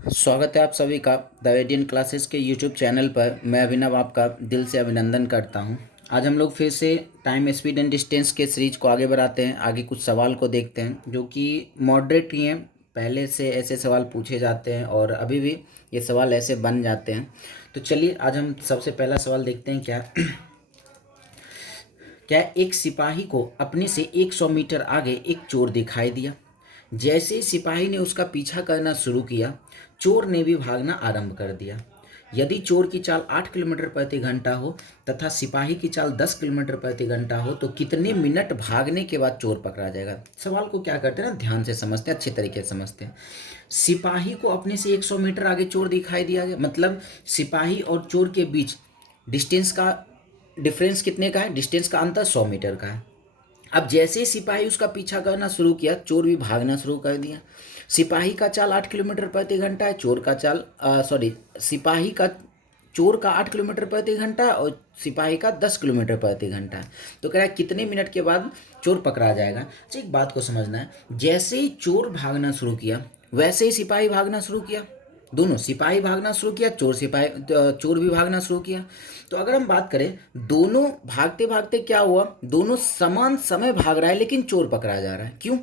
स्वागत है आप सभी का द रेडियन क्लासेस के यूट्यूब चैनल पर। मैं अभिनव आपका दिल से अभिनंदन करता हूं। आज हम लोग फिर से टाइम स्पीड एंड डिस्टेंस के सीरीज को आगे बढ़ाते हैं। आगे कुछ सवाल को देखते हैं जो कि मॉडरेट ही हैं। पहले से ऐसे सवाल पूछे जाते हैं और अभी भी ये सवाल ऐसे बन जाते हैं। तो चलिए आज हम सबसे पहला सवाल देखते हैं। क्या एक सिपाही को अपने से 100 मीटर आगे एक चोर दिखाई दिया। जैसे ही सिपाही ने उसका पीछा करना शुरू किया, चोर ने भी भागना आरंभ कर दिया। यदि चोर की चाल 8 किलोमीटर प्रति घंटा हो तथा सिपाही की चाल 10 किलोमीटर प्रति घंटा हो तो कितने मिनट भागने के बाद चोर पकड़ा जाएगा। सवाल को क्या करते हैं ना, ध्यान से समझते हैं, अच्छे तरीके से समझते हैं। सिपाही को अपने से 100 मीटर आगे चोर दिखाई दिया गया, मतलब सिपाही और चोर के बीच डिस्टेंस का डिफरेंस कितने का है, डिस्टेंस का अंतर 100 मीटर का है। अब जैसे ही सिपाही उसका पीछा करना शुरू किया, चोर भी भागना शुरू कर दिया। सिपाही का चाल 8 किलोमीटर प्रति घंटा है, चोर का चाल सिपाही का चोर का 8 किलोमीटर प्रति घंटा है और सिपाही का 10 किलोमीटर प्रति घंटा है। तो कह रहा है कितने मिनट के बाद चोर पकड़ा जाएगा। अच्छा, एक बात को समझना है, जैसे ही चोर भागना शुरू किया वैसे ही सिपाही भागना शुरू किया। दोनों, सिपाही भागना शुरू किया, चोर भी भागना शुरू किया। तो अगर हम बात करें, दोनों भागते भागते क्या हुआ, दोनों समान समय भाग रहा है लेकिन चोर पकड़ा जा रहा है। क्यों?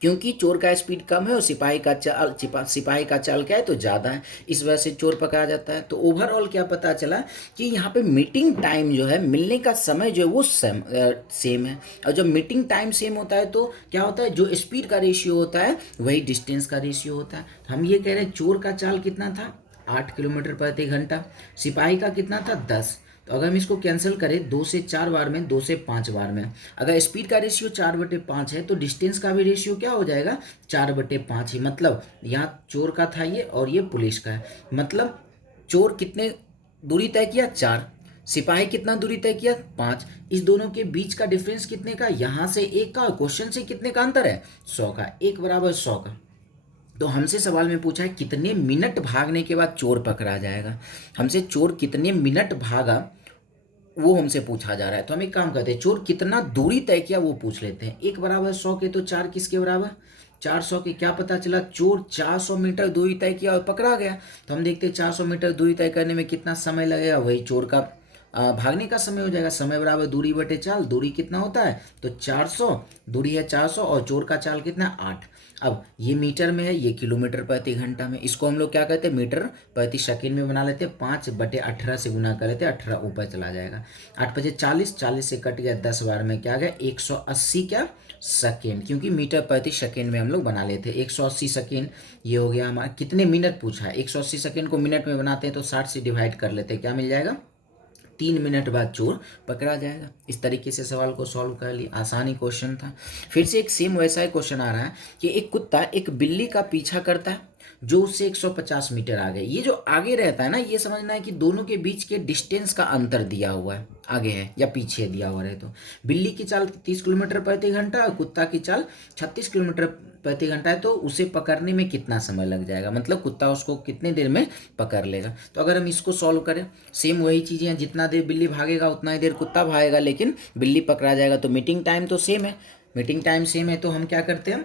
क्योंकि चोर का स्पीड कम है और सिपाही का चाल क्या है, तो ज़्यादा है। इस वजह से चोर पकड़ा जाता है। तो ओवरऑल क्या पता चला कि यहाँ पे मीटिंग टाइम जो है, मिलने का समय जो है वो सेम है। और जब मीटिंग टाइम सेम होता है तो क्या होता है, जो स्पीड का रेशियो होता है वही डिस्टेंस का रेशियो होता है। हम ये कह रहे हैं चोर का चाल कितना था, 8 किलोमीटर प्रति घंटा, सिपाही का कितना था, 10। तो अगर हम इसको कैंसिल करें 2 से 4 बार में, 2 से 5 बार में, अगर स्पीड का रेशियो 4/5 है तो डिस्टेंस का भी रेशियो क्या हो जाएगा, 4/5 ही। मतलब यहाँ चोर का था ये और ये पुलिस का है। मतलब चोर कितने दूरी तय किया, 4। सिपाही कितना दूरी तय किया, 5। इस दोनों के बीच का डिफरेंस कितने का, यहाँ से 1 का, क्वेश्चन से कितने का अंतर है, 100 का। 1 बराबर 100 का। तो हमसे सवाल में पूछा है कितने मिनट भागने के बाद चोर पकड़ा जाएगा। हमसे चोर कितने मिनट भागा वो हमसे पूछा जा रहा है। तो हम एक काम करते हैं, चोर कितना दूरी तय किया वो पूछ लेते हैं। 1 बराबर 100 के, तो 4 किसके बराबर, 400 के। क्या पता चला, चोर 400 मीटर दूरी तय किया और पकड़ा गया। तो हम देखते हैं 400 मीटर दूरी तय करने में कितना समय लगेगा, वही चोर का भागने का समय हो जाएगा। समय बराबर दूरी बटे चाल, दूरी कितना होता है, तो 400, दूरी है 400 और चोर का चाल कितना, 8। अब ये मीटर में है, ये किलोमीटर प्रति घंटा में। इसको हम लोग क्या कहते हैं, मीटर प्रति सेकेंड में बना लेते हैं। 5/18 से गुना कर लेते हैं, 18 ऊपर चला जाएगा। 8 बजे 40, 40 से कट गया, 10 बार में क्या गया, 180 क्या सेकेंड, क्योंकि मीटर प्रति सेकेंड में हम लोग बना लेते हैं। 180 सेकेंड ये हो गया हमारा। कितने मिनट पूछा है, 180 सेकेंड को मिनट में बनाते हैं तो 60 से डिवाइड कर लेते हैं, क्या मिल जाएगा, 3 मिनट बाद चोर पकड़ा जाएगा। इस तरीके से सवाल को सॉल्व कर लिया, आसानी क्वेश्चन था। फिर से एक सेम वैसा ही क्वेश्चन आ रहा है कि एक कुत्ता एक बिल्ली का पीछा करता है जो उससे 150 मीटर आगे। ये जो आगे रहता है ना, ये समझना है कि दोनों के बीच के डिस्टेंस का अंतर दिया हुआ है, आगे है या पीछे दिया हुआ है। तो बिल्ली की चाल 30 किलोमीटर प्रति घंटा और कुत्ता की चाल 36 किलोमीटर प्रति घंटा है। तो उसे पकड़ने में कितना समय लग जाएगा, मतलब कुत्ता उसको कितने देर में पकड़ लेगा। तो अगर हम इसको सॉल्व करें, सेम वही चीज़ें हैं, जितना देर बिल्ली भागेगा उतना ही देर कुत्ता भागेगा, लेकिन बिल्ली पकड़ा जाएगा। तो मीटिंग टाइम तो सेम है, मीटिंग टाइम सेम है, तो हम क्या करते हैं,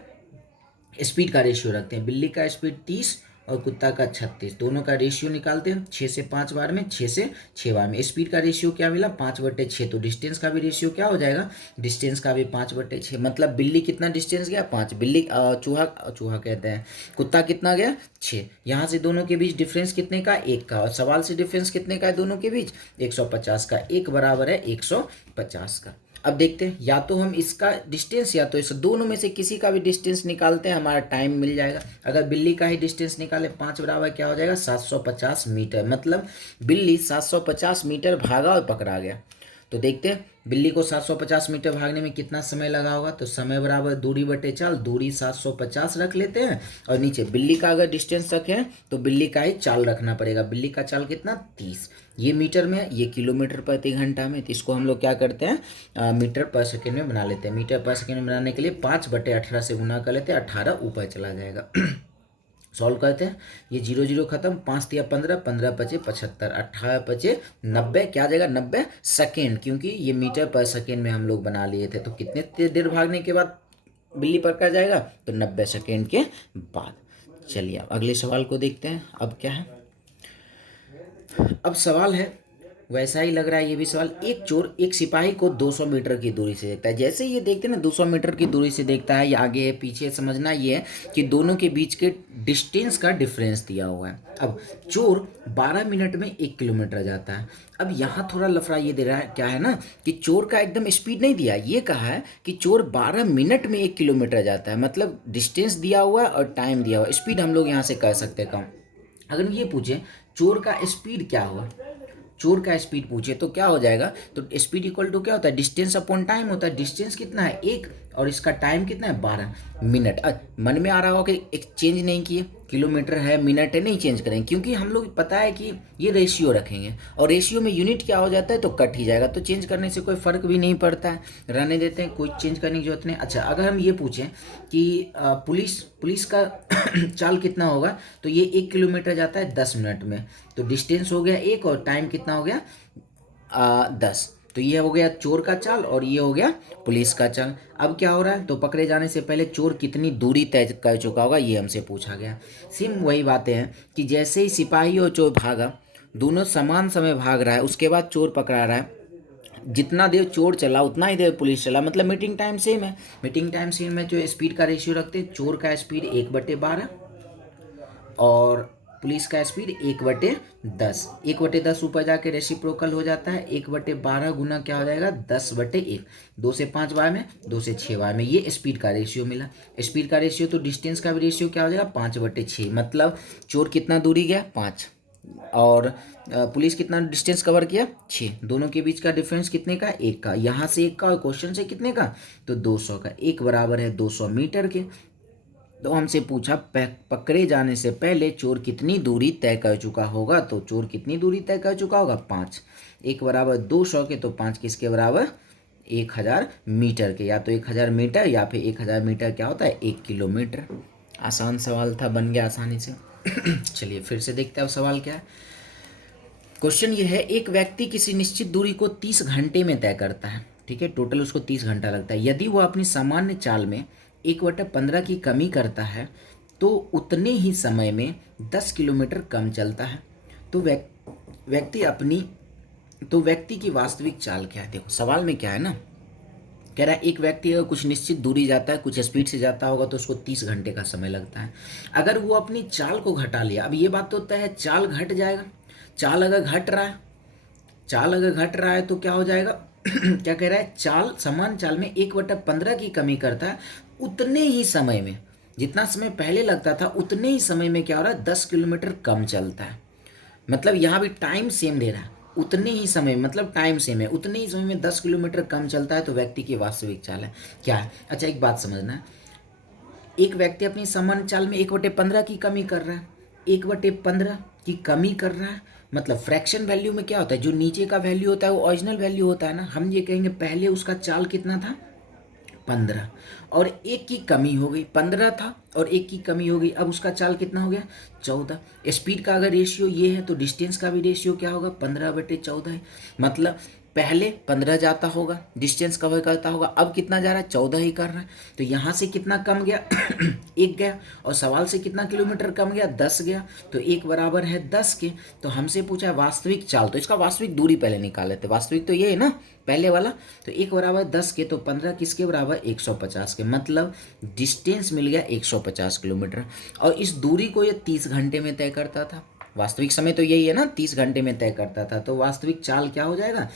स्पीड का रेशियो रखते हैं। बिल्ली का स्पीड 30 और कुत्ता का 36, दोनों का रेशियो निकालते हैं। 6 से 5 बार में, 6 से 6 बार में। स्पीड का रेशियो क्या मिला, 5/6। तो डिस्टेंस का भी रेशियो क्या हो जाएगा, डिस्टेंस का भी 5/6। मतलब बिल्ली कितना डिस्टेंस गया, 5। बिल्ली चूहा चूहा कहते हैं, कुत्ता कितना गया, 6। यहाँ से दोनों के बीच डिफरेंस कितने का, 1 का। और सवाल से डिफरेंस कितने का है दोनों के बीच, 150 का। 1 बराबर है 150 का। अब देखते हैं, या तो हम इसका डिस्टेंस या तो इस दोनों में से किसी का भी डिस्टेंस निकालते हैं, हमारा टाइम मिल जाएगा। अगर बिल्ली का ही डिस्टेंस निकाले, 5 बराबर क्या हो जाएगा, 750 मीटर। मतलब बिल्ली 750 मीटर भागा और पकड़ा गया। तो देखते हैं बिल्ली को 750 मीटर भागने में कितना समय लगा होगा। तो समय बराबर दूरी बटे चाल, दूरी 750 रख लेते हैं और नीचे बिल्ली का अगर डिस्टेंस रखें तो बिल्ली का ही चाल रखना पड़ेगा। बिल्ली का चाल कितना, 30। ये मीटर में है, ये किलोमीटर प्रति घंटा में। तो इसको हम लोग क्या करते हैं, मीटर पर सेकेंड में बना लेते हैं। मीटर पर सेकेंड में बनाने के लिए 5/18 से गुना कर लेते हैं, 18 ऊपर चला जाएगा। सॉल्व करते हैं, ये 0 0 खत्म, 5 तिया 15, 15 पचे 75, 18 पचे 90, क्या आ जाएगा, 90 सेकेंड, क्योंकि ये मीटर पर सेकेंड में हम लोग बना लिए थे। तो कितने देर भागने के बाद बिल्ली पकड़ा जाएगा, तो 90 सेकेंड के बाद। चलिए अब अगले सवाल को देखते हैं। अब क्या है, अब सवाल है वैसा ही लग रहा है ये भी सवाल। एक चोर एक सिपाही को 200 मीटर की दूरी से देखता है। जैसे ये देखते हैं ना 200 मीटर की दूरी से देखता है, या आगे है पीछे है, समझना ये है कि दोनों के बीच के डिस्टेंस का डिफरेंस दिया हुआ है। अब चोर 12 मिनट में 1 किलोमीटर जाता है। अब यहाँ थोड़ा लफड़ा ये दे रहा है, क्या है ना कि चोर का एकदम स्पीड नहीं दिया, ये कहा है कि चोर 12 मिनट में 1 किलोमीटर जाता है, मतलब डिस्टेंस दिया हुआ है और टाइम दिया हुआ है। स्पीड हम लोग यहाँ से कर सकते हैं कम। अगर ये पूछे चोर का स्पीड क्या हुआ, चोर का स्पीड पूछे तो क्या हो जाएगा, तो स्पीड इक्वल टू क्या होता है, डिस्टेंस अपॉन टाइम होता है। डिस्टेंस कितना है 1 और इसका टाइम कितना है 12 मिनट। मन में आ रहा होगा कि एक चेंज नहीं किए, किलोमीटर है मिनट है, नहीं चेंज करेंगे क्योंकि हम लोग पता है कि ये रेशियो रखेंगे और रेशियो में यूनिट क्या हो जाता है तो कट ही जाएगा, तो चेंज करने से कोई फ़र्क भी नहीं पड़ता है, रहने देते हैं, कोई चेंज करने की जरूरत नहीं। अच्छा अगर हम ये पूछें कि पुलिस का चाल कितना होगा, तो ये 1 किलोमीटर जाता है 10 मिनट में, तो डिस्टेंस हो गया 1 और टाइम कितना हो गया 10। तो ये हो गया चोर का चाल और ये हो गया पुलिस का चाल। अब क्या हो रहा है, तो पकड़े जाने से पहले चोर कितनी दूरी तय कर चुका होगा, ये हमसे पूछा गया। सेम वही बातें हैं कि जैसे ही सिपाही और चोर भागा, दोनों समान समय भाग रहा है, उसके बाद चोर पकड़ा रहा है, जितना देर चोर चला उतना ही देर पुलिस चला, मतलब मीटिंग टाइम सेम है। मीटिंग टाइम सेम में जो स्पीड का रेशियो रखते हैं, चोर का स्पीड 1/12 और पुलिस का स्पीड 1/10। 1/10 ऊपर जाके रेसिप्रोकल हो जाता है, 1/12 गुना क्या हो जाएगा 10/1। 2 से 5 बार में, 2 से 6 बार में, ये स्पीड का रेशियो मिला। स्पीड का रेशियो तो डिस्टेंस का भी रेशियो क्या हो जाएगा 5/6, मतलब चोर कितना दूरी गया 5 और पुलिस कितना डिस्टेंस कवर किया 6, दोनों के बीच का डिफरेंस कितने का 1 का, यहाँ से 1 का और क्वेश्चन से कितने का तो 200 का। 1 बराबर है 200 मीटर के। तो हमसे पूछा पकड़े जाने से पहले चोर कितनी दूरी तय कर चुका होगा, तो चोर कितनी दूरी तय कर चुका होगा 5। 1 बराबर 200 के, तो 5 किसके बराबर 1000 मीटर के, या तो 1000 मीटर या फिर 1000 मीटर क्या होता है 1 किलोमीटर। आसान सवाल था, बन गया आसानी से। चलिए फिर से देखते हैं अब सवाल क्या है। क्वेश्चन ये है, एक व्यक्ति किसी निश्चित दूरी को 30 घंटे में तय करता है, ठीक है, टोटल उसको 30 घंटा लगता है। यदि वो अपनी सामान्य चाल में 1/15 की कमी करता है तो उतने ही समय में 10 किलोमीटर कम चलता है। तो व्यक्ति की वास्तविक चाल क्या है। देखो सवाल में क्या है ना, कह रहा है एक व्यक्ति अगर कुछ निश्चित दूरी जाता है, कुछ स्पीड से जाता होगा तो उसको 30 घंटे का समय लगता है। अगर वो अपनी चाल को घटा लिया, अब ये बात तो तय है चाल घट जाएगा, चाल अगर घट रहा है, चाल अगर घट रहा है तो क्या हो जाएगा क्या कह रहा है, चाल समान चाल में 1/15 की कमी करता है, उतने ही समय में, जितना समय पहले लगता था उतने ही समय में क्या हो रहा है 10 किलोमीटर कम चलता है। मतलब यहाँ भी टाइम सेम दे रहा है, उतने ही समय मतलब टाइम सेम है, उतने ही समय में 10 किलोमीटर कम चलता है, तो व्यक्ति की वास्तविक चाल है क्या है। अच्छा एक बात समझना है, एक व्यक्ति अपनी सामान्य चाल में 1/15 की कमी कर रहा है, 1/15 की कमी कर रहा है, मतलब फ्रैक्शन वैल्यू में क्या होता है, जो नीचे का वैल्यू होता है वो ओरिजिनल वैल्यू होता है ना। हम ये कहेंगे पहले उसका चाल कितना था 15 और 1 की कमी हो गई, 15 था और 1 की कमी हो गई, अब उसका चाल कितना हो गया 14। स्पीड का अगर रेशियो ये है तो डिस्टेंस का भी रेशियो क्या होगा 15/14 है, मतलब पहले 15 जाता होगा, डिस्टेंस कवर करता होगा, अब कितना जा रहा है 14 ही कर रहा है। तो यहाँ से कितना कम गया 1 गया, और सवाल से कितना किलोमीटर कम गया 10 गया, तो 1 बराबर है 10 के। तो हमसे पूछा है वास्तविक चाल, तो इसका वास्तविक दूरी पहले निकाल लेते, वास्तविक तो ये है ना पहले वाला, तो 1 बराबर 10 के, तो 15 किसके बराबर 150 के, मतलब डिस्टेंस मिल गया 150 किलोमीटर। और इस दूरी को ये 30 घंटे में तय करता था, वास्तविक समय तो यही है ना 30 घंटे में तय करता था, तो वास्तविक चाल क्या हो जाएगा,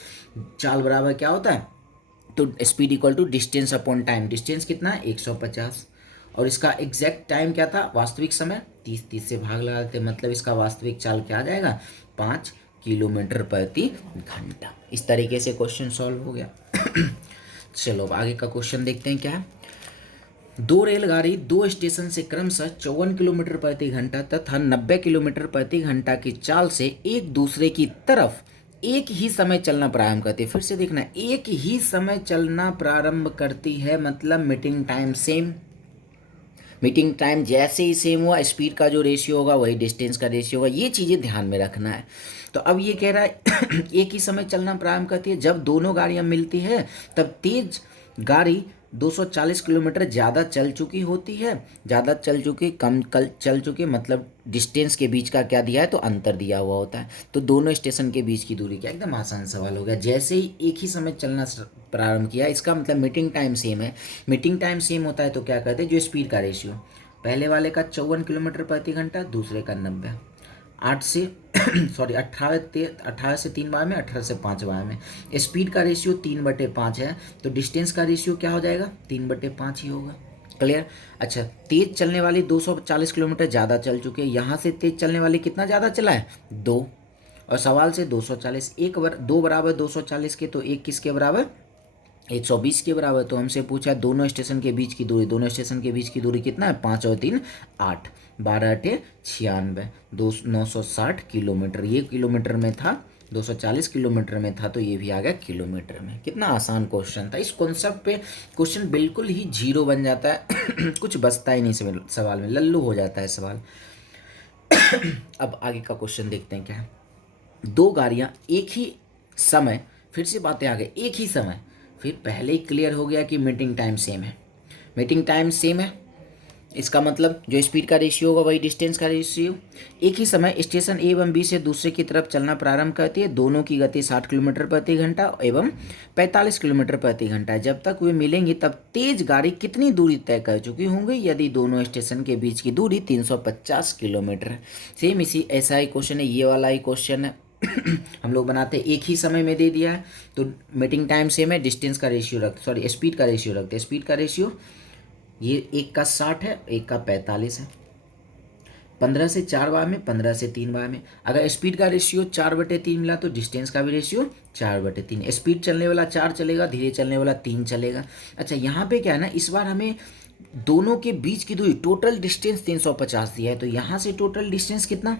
चाल बराबर क्या होता है, तो speed equal to distance upon time, distance कितना है 150 और इसका एग्जैक्ट टाइम क्या था वास्तविक समय 30 से भाग लगा देते, मतलब इसका वास्तविक चाल क्या आ जाएगा 5 किलोमीटर प्रति घंटा। इस तरीके से क्वेश्चन सॉल्व हो गया। चलो अब आगे का क्वेश्चन देखते हैं क्या है। 2 रेलगाड़ी 2 स्टेशन से क्रमशः 54 किलोमीटर प्रति घंटा तथा 90 किलोमीटर प्रति घंटा की चाल से एक दूसरे की तरफ एक ही समय चलना प्रारंभ करती है। फिर से देखना, एक ही समय चलना प्रारंभ करती है, मतलब meeting time same, meeting time जैसे ही सेम हुआ, स्पीड का जो रेशियो होगा वही डिस्टेंस का रेशियो होगा, ये चीज़ें ध्यान में रखना है। तो अब ये कह रहा है एक ही समय चलना प्रारंभ करती है, जब दोनों गाड़ियाँ मिलती है तब तेज गाड़ी 240 किलोमीटर ज़्यादा चल चुकी होती है, ज़्यादा चल चुकी, कम कल चल चुकी, मतलब डिस्टेंस के बीच का क्या दिया है, तो अंतर दिया हुआ होता है। तो दोनों स्टेशन के बीच की दूरी क्या, एकदम आसान सवाल हो गया। जैसे ही एक ही समय चलना प्रारंभ किया, इसका मतलब मीटिंग टाइम सेम है। मीटिंग टाइम सेम होता है तो क्या करते हैं, जो स्पीड का रेशियो, पहले वाले का 54 किलोमीटर प्रति घंटा, दूसरे का 90, 8 से सॉरी 18 से 3 बार में, 18 से 5 बार में। स्पीड का रेशियो 3/5 है, तो डिस्टेंस का रेशियो क्या हो जाएगा, 3/5 ही होगा। क्लियर। अच्छा, तेज चलने वाली 240 किलोमीटर ज़्यादा चल चुके हैं, यहाँ से तेज चलने वाली कितना ज़्यादा चला है, 2, और सवाल से 240, 2 बराबर 240 के, तो 1 किसके बराबर, 120 के बराबर। तो हमसे पूछा दोनों स्टेशन के बीच की दूरी, दोनों स्टेशन के बीच की दूरी कितना है, 5 और 3 8, 12 × 96, 960 किलोमीटर। ये किलोमीटर में था, 240 किलोमीटर में था, तो ये भी आ गया किलोमीटर में। कितना आसान क्वेश्चन था। इस कॉन्सेप्ट पे क्वेश्चन बिल्कुल ही जीरो बन जाता है कुछ बचता ही नहीं सवाल में, लल्लू हो जाता है सवाल। अब आगे का क्वेश्चन देखते हैं क्या है। दो गाड़ियाँ एक ही समय, फिर से बातें आ गई, एक ही समय, फिर पहले ही क्लियर हो गया कि मीटिंग टाइम सेम है। मीटिंग टाइम सेम है, इसका मतलब जो स्पीड का रेशियो होगा वही डिस्टेंस का रेशियो। एक ही समय स्टेशन ए एवं बी से दूसरे की तरफ चलना प्रारंभ करती है, दोनों की गति 60 किलोमीटर प्रति घंटा एवं 45 किलोमीटर प्रति घंटा है। जब तक वे मिलेंगी तब तेज गाड़ी कितनी दूरी तय कर चुकी होंगी, यदि दोनों स्टेशन के बीच की दूरी 350 किलोमीटर है। सेम इसी ऐसा ही क्वेश्चन है, ये वाला ही क्वेश्चन है। हम लोग बनाते हैं, एक ही समय में दे दिया है तो मीटिंग टाइम सेम है, डिस्टेंस का रेशियो रखते, सॉरी स्पीड का रेशियो रखते हैं। स्पीड का रेशियो ये एक का 60 है, एक का 45 है। 15 से 4 बार में, 15 से 3 बार में। अगर स्पीड का रेशियो 4/3 मिला तो डिस्टेंस का भी रेशियो 4/3। स्पीड चलने वाला 4 चलेगा, धीरे चलने वाला 3 चलेगा। अच्छा, यहाँ पे क्या है ना, इस बार हमें दोनों के बीच की दूरी, टोटल डिस्टेंस 350 दिया है, तो यहाँ से टोटल डिस्टेंस कितना,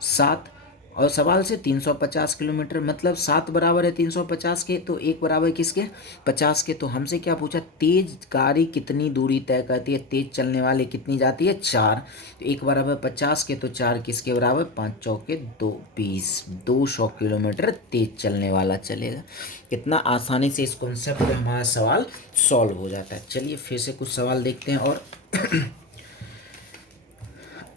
7, और सवाल से 350 किलोमीटर, मतलब 7 बराबर है 350 के, तो 1 बराबर किसके, 50 के। तो हमसे क्या पूछा, तेज गाड़ी कितनी दूरी तय करती है, तेज चलने वाली कितनी जाती है, 4, तो 1 बराबर 50 के, तो 4 किसके बराबर, 5 चौके 2 20, 200 किलोमीटर तेज चलने वाला चलेगा। कितना आसानी से इस कॉन्सेप्ट पे हमारा सवाल सॉल्व हो जाता है। चलिए फिर से कुछ सवाल देखते हैं। और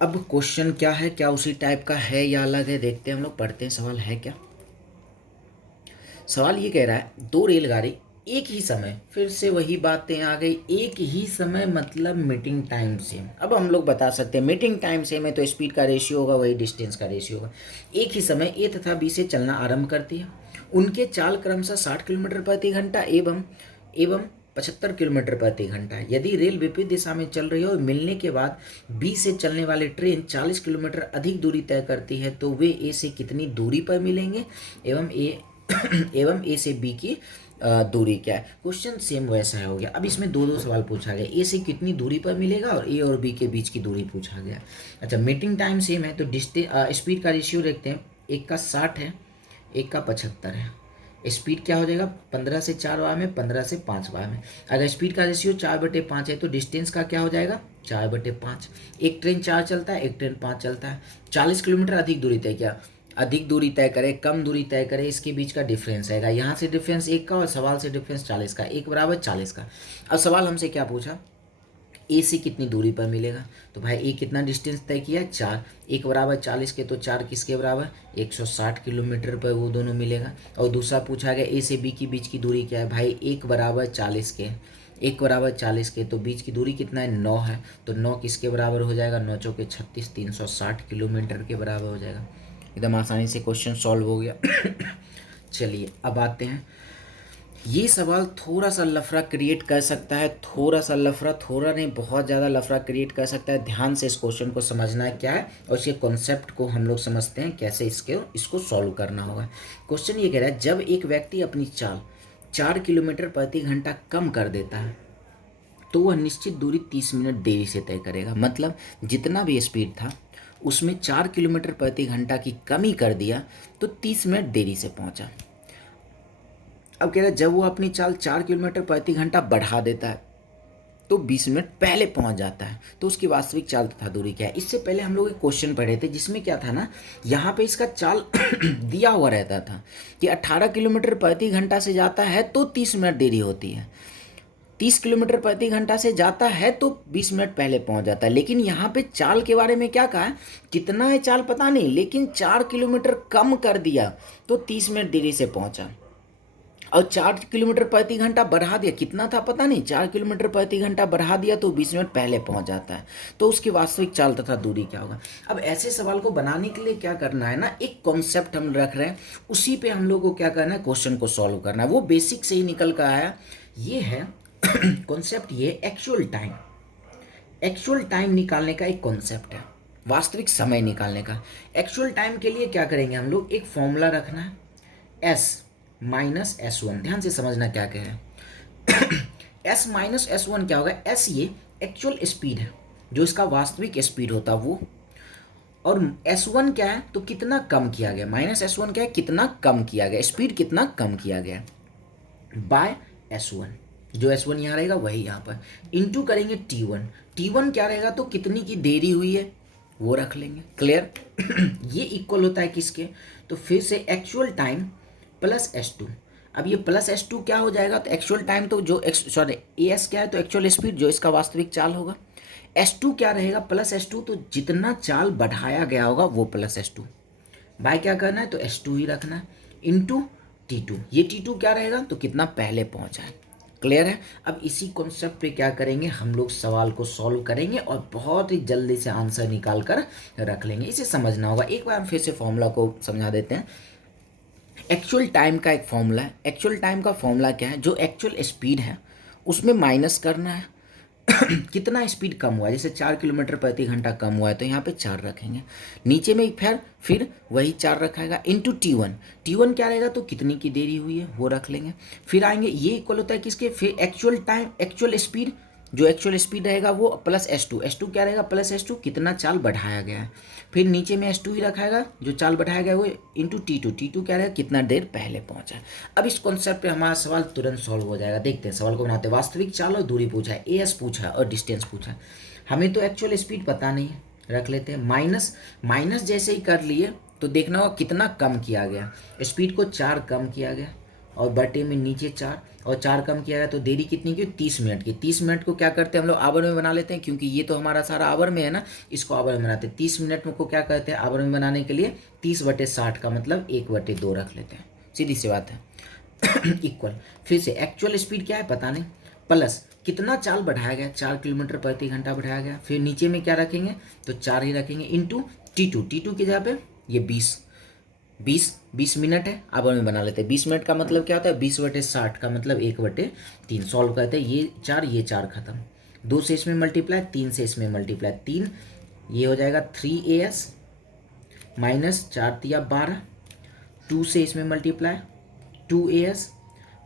अब क्वेश्चन क्या है, क्या उसी टाइप का है या अलग है, देखते हैं हम लोग, पढ़ते हैं सवाल है क्या। सवाल ये कह रहा है, दो रेलगाड़ी एक ही समय, फिर से वही बातें आ गई, एक ही समय मतलब मीटिंग टाइम सेम। अब हम लोग बता सकते हैं मीटिंग टाइम सेम है तो स्पीड का रेशियो होगा वही डिस्टेंस का रेशियो होगा। एक ही समय ए तथा बी से चलना आरंभ करती है, उनके चाल क्रमशः 60 किलोमीटर प्रति घंटा एवं 75 किलोमीटर प्रति घंटा है। यदि रेल विपरीत दिशा में चल रही है और मिलने के बाद बी से चलने वाली ट्रेन 40 किलोमीटर अधिक दूरी तय करती है, तो वे ए से कितनी दूरी पर मिलेंगे एवं ए से बी की दूरी क्या है। क्वेश्चन सेम वैसा हो गया। अब इसमें दो सवाल पूछा गया, ए से कितनी दूरी पर मिलेगा और ए और बी के बीच की दूरी पूछा गया। अच्छा, मीटिंग टाइम सेम है तो स्पीड का रेशियो देखते हैं, एक का 60 है, एक का 75 है। स्पीड क्या हो जाएगा, 15 से 4 बार में, 15 से 5 बार में। अगर स्पीड का रेशियो 4/5 है तो डिस्टेंस का क्या हो जाएगा, 4/5। एक ट्रेन 4 चलता है, एक ट्रेन 5 चलता है। 40 किलोमीटर अधिक दूरी तय किया, अधिक दूरी तय करे, कम दूरी तय करे, इसके बीच का डिफरेंस आएगा। यहाँ से डिफरेंस 1 का और सवाल से डिफरेंस 40 का, 1 बराबर 40 का। अब सवाल हमसे क्या पूछा, ए से कितनी दूरी पर मिलेगा, तो भाई ए कितना डिस्टेंस तय किया, 4, 1 बराबर 40 के, तो 4 किसके बराबर, 160 किलोमीटर पर वो दोनों मिलेगा। और दूसरा पूछा गया ए से बी के बीच की दूरी क्या है, भाई 1 बराबर 40 के, 1 बराबर 40 के, तो बीच की दूरी कितना है, 9 है, तो 9 किसके बराबर हो जाएगा, 9 चौके 36, 360 किलोमीटर के बराबर हो जाएगा। एकदम आसानी से क्वेश्चन सॉल्व हो गया। चलिए अब आते हैं, ये सवाल थोड़ा सा लफड़ा क्रिएट कर सकता है, थोड़ा सा लफड़ा, थोड़ा नहीं बहुत ज़्यादा लफड़ा क्रिएट कर सकता है। ध्यान से इस क्वेश्चन को समझना है क्या है और इसके कॉन्सेप्ट को हम लोग समझते हैं कैसे इसको सॉल्व करना होगा। क्वेश्चन ये कह रहा है, जब एक व्यक्ति अपनी चाल 4 किलोमीटर प्रति घंटा कम कर देता है तो वह निश्चित दूरी 30 मिनट देरी से तय करेगा। मतलब जितना भी स्पीड था उसमें 4 किलोमीटर प्रति घंटा की कमी कर दिया तो 30 मिनट देरी से पहुंचा। अब कह रहा है जब वो अपनी चाल 4 किलोमीटर प्रति घंटा बढ़ा देता है तो 20 मिनट पहले पहुंच जाता है, तो उसकी वास्तविक चाल तथा दूरी क्या है। इससे पहले हम लोग एक क्वेश्चन पढ़े थे जिसमें क्या था ना, यहाँ पे इसका चाल दिया हुआ रहता था कि 18 किलोमीटर प्रति घंटा से जाता है तो 30 मिनट देरी होती है, 30 किलोमीटर प्रति घंटा से जाता है तो 20 मिनट पहले पहुंच जाता है। लेकिन यहाँ पे चाल के बारे में क्या कहा है, कितना है चाल पता नहीं, लेकिन 4 किलोमीटर कम कर दिया तो 30 मिनट देरी से पहुंचा। और 4 किलोमीटर प्रति घंटा बढ़ा दिया, कितना था पता नहीं, 4 किलोमीटर प्रति घंटा बढ़ा दिया तो 20 मिनट पहले पहुंच जाता है। तो उसकी वास्तविक चाल तथा दूरी क्या होगा। अब ऐसे सवाल को बनाने के लिए क्या करना है ना, एक कॉन्सेप्ट हम रख रहे हैं, उसी पे हम लोग को क्या करना है, क्वेश्चन को सॉल्व करना है। वो बेसिक से ही निकल कर आया, ये है कॉन्सेप्ट, ये एक्चुअल टाइम। एक्चुअल टाइम निकालने का एक कॉन्सेप्ट है, वास्तविक समय निकालने का। एक्चुअल टाइम के लिए क्या करेंगे हम लोग, एक फॉर्मूला रखना है, एस माइनस एस वन। ध्यान से समझना क्या कह रहे हैं। एस माइनस एस वन क्या होगा, एस ये एक्चुअल स्पीड है, जो इसका वास्तविक स्पीड होता वो, और एस वन क्या है, तो कितना कम किया गया, माइनस एस वन क्या है, कितना कम किया गया, स्पीड कितना कम किया गया, बाय एस वन। जो एस वन यहाँ रहेगा वही यहाँ पर, इंटू करेंगे टी वन। टी वन क्या रहेगा, तो कितनी की देरी हुई है वो रख लेंगे। क्लियर। ये इक्वल होता है किसके, तो फिर से actual time plus S two. अब ये प्लस एस टू क्या हो जाएगा, तो एक्चुअल टाइम तो जो सॉरी ए एस क्या है, तो एक्चुअल स्पीड जो इसका वास्तविक चाल होगा, एस टू क्या रहेगा, प्लस एस टू, तो जितना चाल बढ़ाया गया होगा वो प्लस एस टू, बाय क्या करना है, तो एस टू ही रखना है, इंटू टी टू। ये टी टू क्या रहेगा, तो कितना पहले पहुंचा है। क्लियर है। अब इसी कॉन्सेप्ट पे क्या करेंगे हम लोग, सवाल को सॉल्व करेंगे और बहुत ही जल्दी से आंसर निकाल कर रख लेंगे। इसे समझना होगा, एक बार हम फिर से फॉर्मूला को समझा देते हैं। एक्चुअल टाइम का एक फॉर्मूला है, एक्चुअल टाइम का फॉर्मूला क्या है, जो एक्चुअल स्पीड है उसमें माइनस करना है कितना स्पीड कम हुआ है, जैसे 4 किलोमीटर प्रति घंटा कम हुआ है तो यहाँ पे 4 रखेंगे, नीचे में फिर वही 4 रखाएगा, into T one. T one क्या रहेगा, तो कितनी की देरी हुई है वो रख लेंगे। फिर आएंगे, ये इक्वल होता है किसके, फिर एक्चुअल टाइम एक्चुअल स्पीड, जो एक्चुअल स्पीड रहेगा वो plus S two. S two क्या रहेगा, प्लस एस टू, कितना चाल बढ़ाया गया है, फिर नीचे में एस टू ही रखाएगा, जो चाल बढ़ाया गया है वो, into T two. T two क्या रहेगा, कितना देर पहले पहुंचा है। अब इस कॉन्सेप्ट पे हमारा सवाल तुरंत सॉल्व हो जाएगा। देखते हैं सवाल को बनाते हैं। वास्तविक चाल और दूरी पूछा है, ए एस पूछा है और डिस्टेंस पूछा है। हमें तो एक्चुअल स्पीड पता नहीं है, रख लेते हैं माइनस। माइनस जैसे ही कर लिए तो देखना होगा कितना कम किया गया, स्पीड को 4 कम किया गया और बटे में नीचे 4, और 4 कम किया गया तो देरी कितनी की, 30 मिनट की। 30 मिनट को क्या करते हैं हम लोग, आवर में बना लेते हैं, क्योंकि ये तो हमारा सारा आवर में है ना, इसको आवर में बनाते हैं। 30 मिनट को क्या करते हैं आवर में बनाने के लिए, 30/60 का मतलब 1/2 रख लेते हैं, सीधी सी बात है। इक्वल, फिर से एक्चुअल स्पीड क्या है पता नहीं, प्लस कितना चाल बढ़ाया गया, 4 किलोमीटर प्रति घंटा बढ़ाया गया, फिर नीचे में क्या रखेंगे, तो 4 ही रखेंगे, into T two. T two की जगह पे ये 20 मिनट है, अब हम बना लेते हैं। 20 मिनट का मतलब क्या होता है, 20/60 का मतलब 1/3 सॉल्व करते हैं। ये 4 खत्म, 2 से इसमें मल्टीप्लाई, 3 से इसमें मल्टीप्लाई, 3 ये हो जाएगा 3as माइनस 4 तिया 12, 2 से इसमें मल्टीप्लाई 2as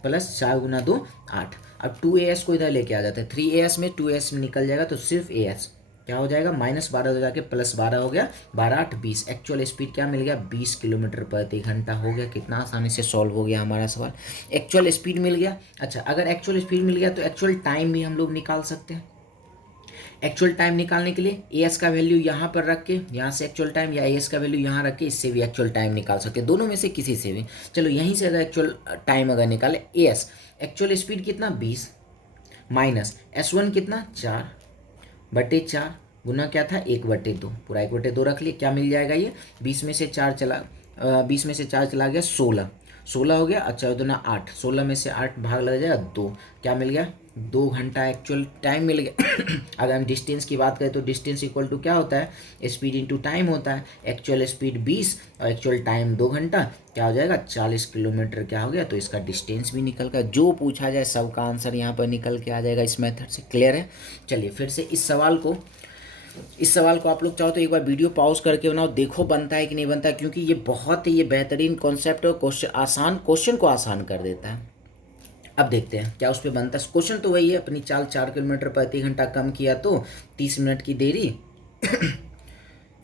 प्लस 4 गुना 2 8। अब 2as को इधर लेके आ जाते हैं, 3as में 2as में निकल जाएगा तो सिर्फ as क्या हो जाएगा, -12 हो जाके +12 हो गया, 12 8 20। एक्चुअल स्पीड क्या मिल गया, 20 किलोमीटर प्रति घंटा हो गया। कितना आसानी से सॉल्व हो गया हमारा सवाल, एक्चुअल स्पीड मिल गया। अच्छा, अगर एक्चुअल स्पीड मिल गया तो एक्चुअल टाइम भी हम लोग निकाल सकते हैं। एक्चुअल टाइम निकालने के लिए ए एस का वैल्यू यहाँ पर रख के, यहाँ से एक्चुअल टाइम, या ए एस का वैल्यू यहाँ रख के इससे भी एक्चुअल टाइम निकाल सकते हैं, दोनों में से किसी से भी। चलो यहीं से अगर एक्चुअल टाइम अगर निकाले, ए एस एक्चुअल स्पीड कितना 20 माइनस एस वन कितना 4/4 गुना क्या था 1/2, पूरा 1/2 रख लिए, क्या मिल जाएगा ये 20 में से 4 चला गया 16 हो गया। अच्छा तो ना 8, 16 में से 8 भाग लग जाएगा 2, क्या मिल गया 2 घंटा एक्चुअल टाइम मिल गया। अगर हम डिस्टेंस की बात करें तो डिस्टेंस इक्वल टू क्या होता है, स्पीड इंटू टाइम होता है। एक्चुअल स्पीड 20 और एक्चुअल टाइम 2 घंटा, क्या हो जाएगा 40 किलोमीटर क्या हो गया, तो इसका डिस्टेंस भी निकल कर, जो पूछा जाए सबका आंसर यहाँ पर निकल के आ जाएगा इस मेथड से। क्लियर है। चलिए फिर से इस सवाल को आप लोग चाहो तो एक बार वीडियो पॉज करके बनाओ, देखो बनता है कि नहीं बनता, क्योंकि ये बहुत ही ये बेहतरीन कॉन्सेप्ट और क्वेश्चन को आसान कर देता है। अब देखते हैं क्या उस पर बनता है। क्वेश्चन तो वही है, अपनी चाल 4 किलोमीटर प्रति घंटा कम किया तो 30 मिनट की देरी।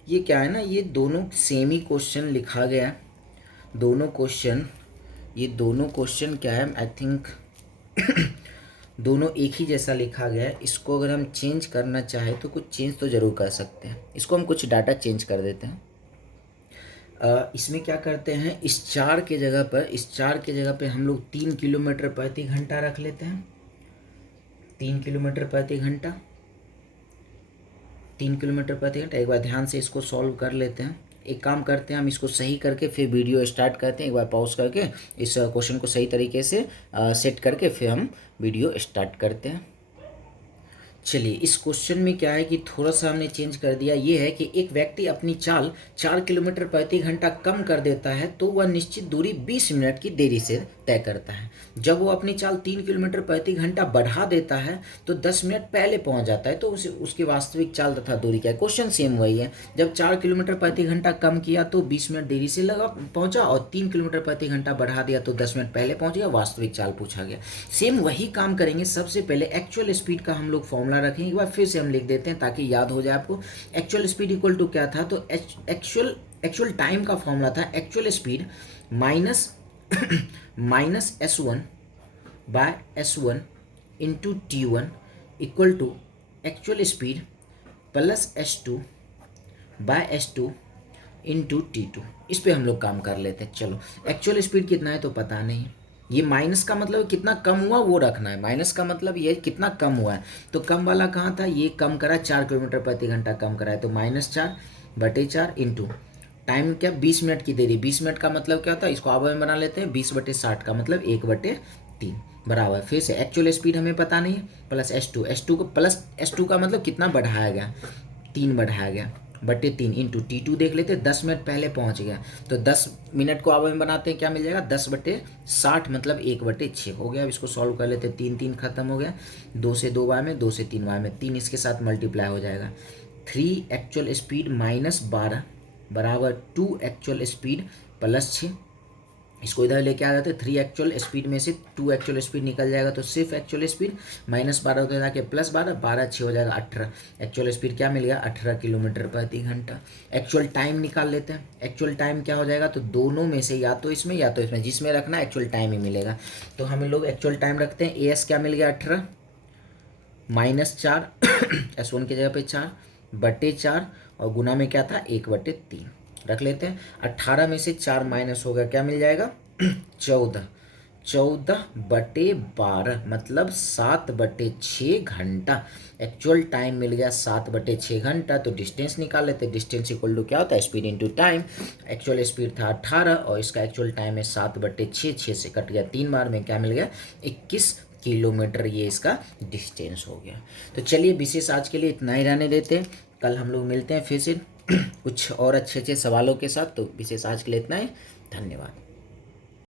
ये क्या है ना, ये दोनों सेम ही क्वेश्चन लिखा गया है, ये दोनों क्वेश्चन क्या है, आई थिंक दोनों एक ही जैसा लिखा गया है। इसको अगर हम चेंज करना चाहें तो कुछ चेंज तो ज़रूर कर सकते हैं। इसको हम कुछ डाटा चेंज कर देते हैं। इसमें क्या करते हैं, इस 4 के जगह पे हम लोग 3 किलोमीटर प्रति घंटा रख लेते हैं। 3 किलोमीटर प्रति घंटा, 3 किलोमीटर प्रति घंटा। एक बार ध्यान से इसको सॉल्व कर लेते हैं। एक काम करते हैं, हम इसको सही करके फिर वीडियो स्टार्ट करते हैं। एक बार पॉज करके इस क्वेश्चन को सही तरीके से सेट करके फिर हम वीडियो स्टार्ट करते हैं। चलिए, इस क्वेश्चन में क्या है कि थोड़ा सा हमने चेंज कर दिया। ये है कि एक व्यक्ति अपनी चाल 4 किलोमीटर प्रति घंटा कम कर देता है तो वह निश्चित दूरी 20 मिनट की देरी से तय करता है। जब वो अपनी चाल 3 किलोमीटर प्रति घंटा बढ़ा देता है तो 10 मिनट पहले पहुंच जाता है। तो उसकी वास्तविक चाल तथा दूरी क्या है? क्वेश्चन सेम वही है। जब 4 किलोमीटर प्रति घंटा कम किया तो 20 मिनट देरी से पहुंचा, और 3 किलोमीटर प्रति घंटा बढ़ा दिया तो 10 मिनट पहले पहुंच गया। वास्तविक चाल पूछा गया। सेम वही काम करेंगे। सबसे पहले एक्चुअल स्पीड का हम लोग फॉर्मूला रखेंगे। एक बार फिर से हम लिख देते हैं ताकि याद हो जाए आपको। एक्चुअल स्पीड इक्वल टू क्या था? तो एक्चुअल टाइम का फॉर्मूला था actual speed minus S1 by S1 into T1 equal to actual speed plus S2 by S2 into T2। इस पे हम लोग काम कर लेते हैं। चलो, एक्चुअल स्पीड कितना है तो पता नहीं, ये माइनस का मतलब कितना कम हुआ वो रखना है। माइनस का मतलब ये कितना कम हुआ है, तो कम वाला कहाँ था? ये कम करा, 4 किलोमीटर प्रति घंटा कम करा है, तो -4/4 इंटू टाइम क्या? 20 मिनट की देरी। 20 मिनट का मतलब क्या होता है? इसको आवर में बना लेते हैं। 20/60 का मतलब 1/3 बराबर। फिर से एक्चुअल स्पीड हमें पता नहीं है, प्लस S2 को प्लस S2 का मतलब कितना बढ़ाया गया? 3 बढ़ाया गया, /3 इंटू T2 देख लेते हैं। 10 मिनट पहले पहुंच गया तो 10 मिनट को आवर में बनाते हैं, क्या मिल जाएगा? 10/60 मतलब 1/6 हो गया। अब इसको सॉल्व कर लेते हैं। 3 खत्म हो गया, 2 से 2 बार में, 2 से 3 बार में, 3 इसके साथ मल्टीप्लाई हो जाएगा। 3 एक्चुअल स्पीड -12 बराबर 2 एक्चुअल स्पीड प्लस 6। इसको इधर लेके आ जाते हैं। 3 एक्चुअल स्पीड में से 2 एक्चुअल स्पीड निकल जाएगा तो सिर्फ एक्चुअल स्पीड -12 हो जाके +12, 12 6 हो जाएगा 18। एक्चुअल स्पीड क्या मिल गया? 18 किलोमीटर प्रति घंटा। एक्चुअल टाइम निकाल लेते हैं। एक्चुअल टाइम क्या हो जाएगा? तो दोनों में से या तो इसमें या तो इसमें, जिसमें रखना एक्चुअल टाइम ही मिलेगा। तो हम लोग एक्चुअल टाइम रखते हैं। AS क्या मिल गया? 18 -4 S1 की जगह पे 4/4 और गुना में क्या था? 1/3 रख लेते हैं। 18 में से 4 माइनस होगा, क्या मिल जाएगा? 14 14/12 मतलब 7/6 घंटा। एक्चुअल टाइम मिल गया 7/6 घंटा। तो डिस्टेंस निकाल लेते हैं। डिस्टेंस इक्वल टू क्या होता है? Speed into time. Actual speed था 18 और इसका एक्चुअल टाइम है 7/6। 6 से कट गया 3 बार में, क्या मिल गया? 21 किलोमीटर। ये इसका डिस्टेंस हो गया। तो चलिए, विशेष आज के लिए इतना ही रहने देते हैं। कल हम लोग मिलते हैं फिर से कुछ और अच्छे अच्छे सवालों के साथ। तो विशेष आज के लिए इतना ही। धन्यवाद।